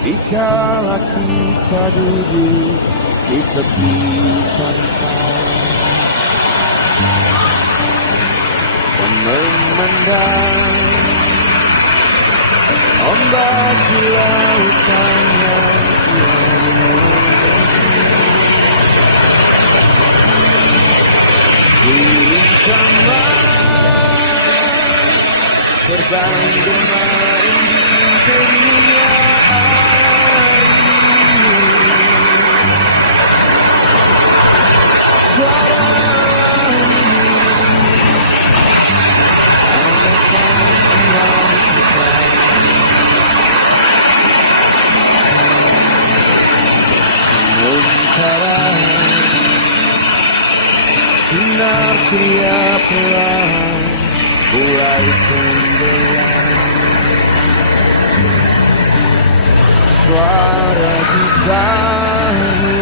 dikala kita duduk di tepi pantai dan memandang ombak di lautan yang burung camar terbang bermain di dunia air. Suara sementara sinar surya perlahan mulai tenggelam. Suara gitarmu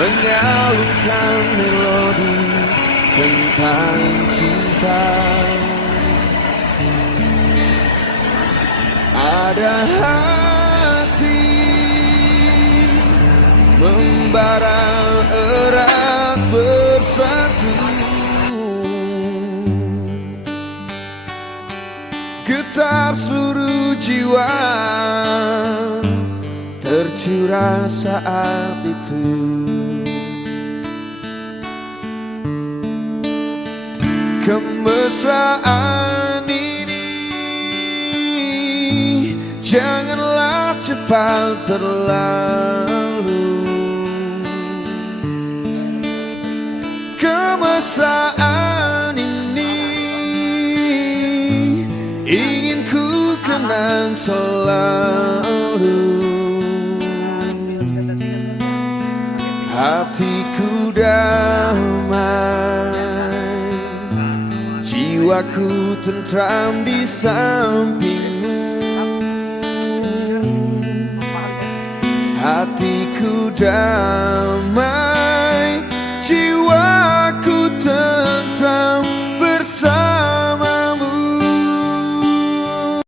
mengalunkan melodi tentang cinta. Ada hati membara erat bersatu, getar seluruh jiwa tercurah saat itu. Kemesraan ini janganlah cepat berlalu. Kemesraan ini ingin ku kenang selalu. Hatiku damai, jiwaku tentram di sampingmu. Hatiku damai, jiwaku tentram bersama.